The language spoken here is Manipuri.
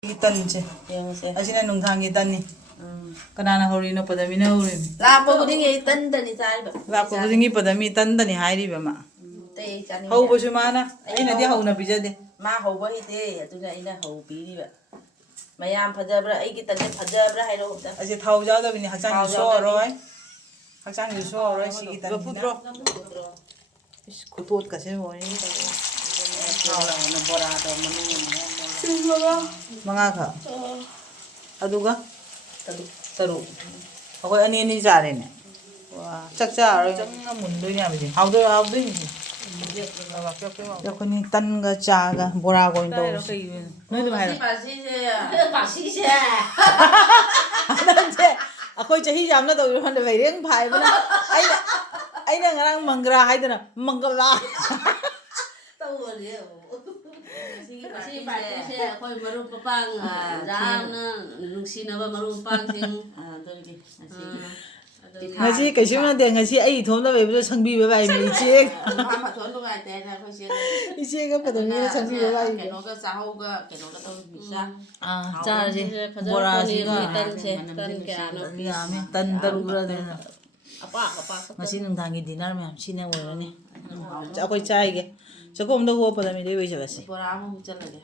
Tanse. Asina nung thangi tani. Kanana horino padami na horin. Lapo kudingi tandani saiba. Lapo kudingi padami tandani hairi bama. Hau bosu mana? Aina dia hau na bijade. Ma hau ba ite atuna ina hau piri ba. Mayam phajabra ai ki tane phajabra hairo da. Ase thau ja da bini hachang so roi. Hachang so roi si ki tani. Putro. Is kutot ka se mo ni. Na bora da manu. Mga ka. Aduga? Taru. Ako ani jare ne. Wa chak cha ro chang mun doi nya bi. How do ni. Yo ni tan ga cha ga bora go ndo. Noi du hai. Pasi se. Nan che. Akoi chahi jam na do han de Leireng phai ba na. Ai na ngarang mangra hai da na. Mangala. Tau le. Kasi pati siya, ako'y marupapang daan na nungsinaba marupapang sing ngasi kaisu na de ngasi ai thom da be sangbi ba bai mi che ma thon lu gai te na ko siya iche ga pa da mi sangbi ba bai ke no ga sa ho ga ke no ga to bisa cha ji bora ji ga tan se tan ke ano ya me tan daru ra de na apa ngasi nung thangi dinner me sine wo ne cha koi chai ge cha ko om da go pa da mi de bai cha ba si bora mo chala ge